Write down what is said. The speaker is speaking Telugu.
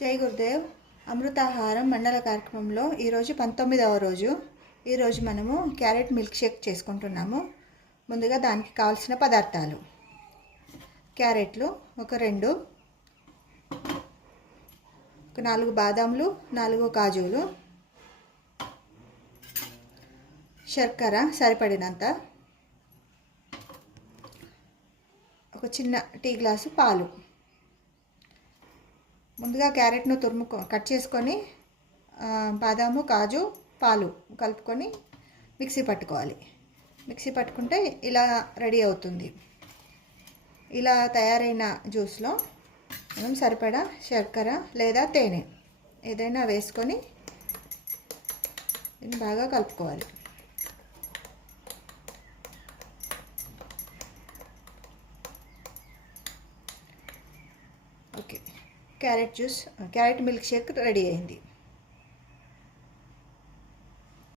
జై గురుదేవ్. అమృతాహారం మండల కార్యక్రమంలో ఈరోజు పంతొమ్మిదవ రోజు. ఈరోజు మనము క్యారెట్ మిల్క్ షేక్ చేసుకుంటున్నాము. ముందుగా దానికి కావాల్సిన పదార్థాలు. క్యారెట్లు ఒక రెండు ఒక నాలుగు బాదాములు నాలుగు కాజులు శర్కర సరిపడినంత ఒక చిన్న టీ గ్లాసు పాలు. ముందుగా క్యారెట్ను తురుముకో కట్ చేసుకొని బాదాము కాజు పాలు కలుపుకొని మిక్సీ పట్టుకోవాలి. మిక్సీ పట్టుకుంటే ఇలా రెడీ అవుతుంది. ఇలా తయారైన జ్యూస్లో మనం సరిపడా శర్కర లేదా తేనె ఏదైనా వేసుకొని దీన్ని బాగా కలుపుకోవాలి. Okay. Carrot juice carrot milk shake ready అయింది.